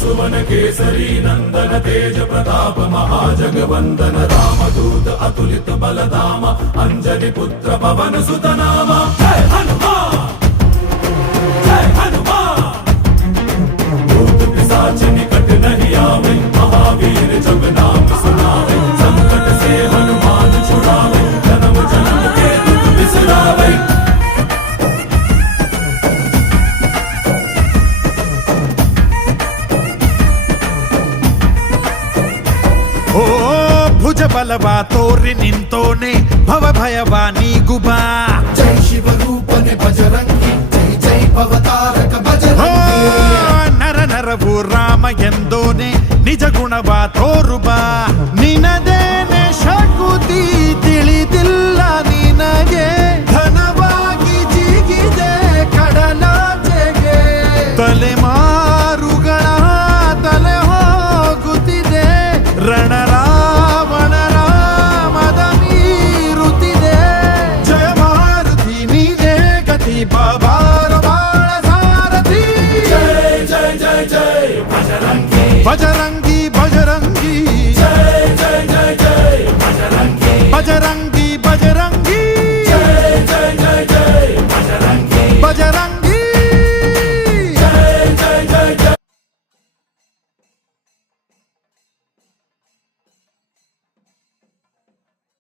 सुवन केसरी नंदन तेज प्रताप महाजगवंदन रामदूत अतुलित बलधाम अंजनी पुत्र पवन सुत नाम जय हनुमान जय हनुमान। भूत पिशाच निकट नहीं आवे महावीर जब नाम सुनावे संकट से हनुमान छुड़ावे जन्म जन्म के दुख बिसरावे। ಓ ಭುಜ ಬಲವಾ ತೋರಿ ನಿಂತೋನೆ ಭವ ಭಯವಾ ನೀಗುಬಾ ಜೈ ಶಿವ ರೂಪನೆ ಬಜರಂಗಿ ಜೈ ಜೈ ಭವತಾರಕ ಬಜರಂಗಿ ನರ ನರವು ರಾಮ ಎಂದೋನೆ ನಿಜ ಗುಣವಾ ತೋರುಬಾ ನಿನದೇನೆ ಶಕುತಿ ತಿಳಿದಿಲ್ಲ ನಿನಗೆ ಧನವಾಗಿ ಜಿಗಿದೆ ಕಡಲಾಚೆಗೆ ತಲೆಮಾರುಗಳ ತಲೆ ಹೋಗುತ್ತಿದೆ ರಣರಾವಣರ ಮದ ಮೀರುತ್ತಿದೆ ಜಯ ಮಾರುತಿ ನೀನೇ ಗತಿ ಬಾಬಾರ ಬಾಳ ಸಾರಥಿ जय जय जय जय बजरंगी ಬಜರಂಗ